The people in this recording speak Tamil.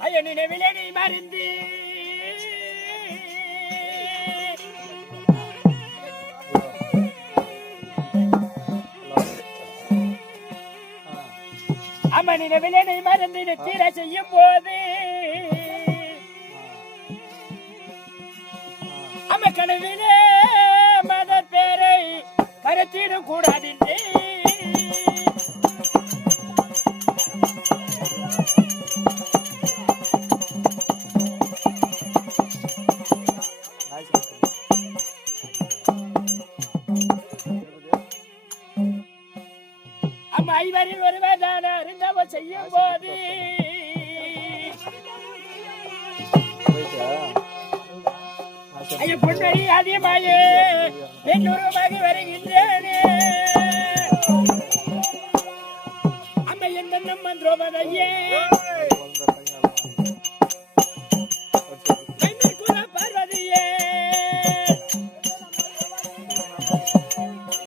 ஐயோ நினைவிலே நீ மருந்து. அம்மா நினைவிலே நீ மருந்து தீர செய்யும் போது அம்ம கனவிலே மத பேரை கருத்திடும் கூடாது அம்மா ஐவரில் ஒருவதான அறிந்தவ செய்யும் போது ஐய பொன்வரி அதிகமாயே பெண்ணுருவாகி வருகின்றேனே. அம்மா எந்த மந்திரோபதையே.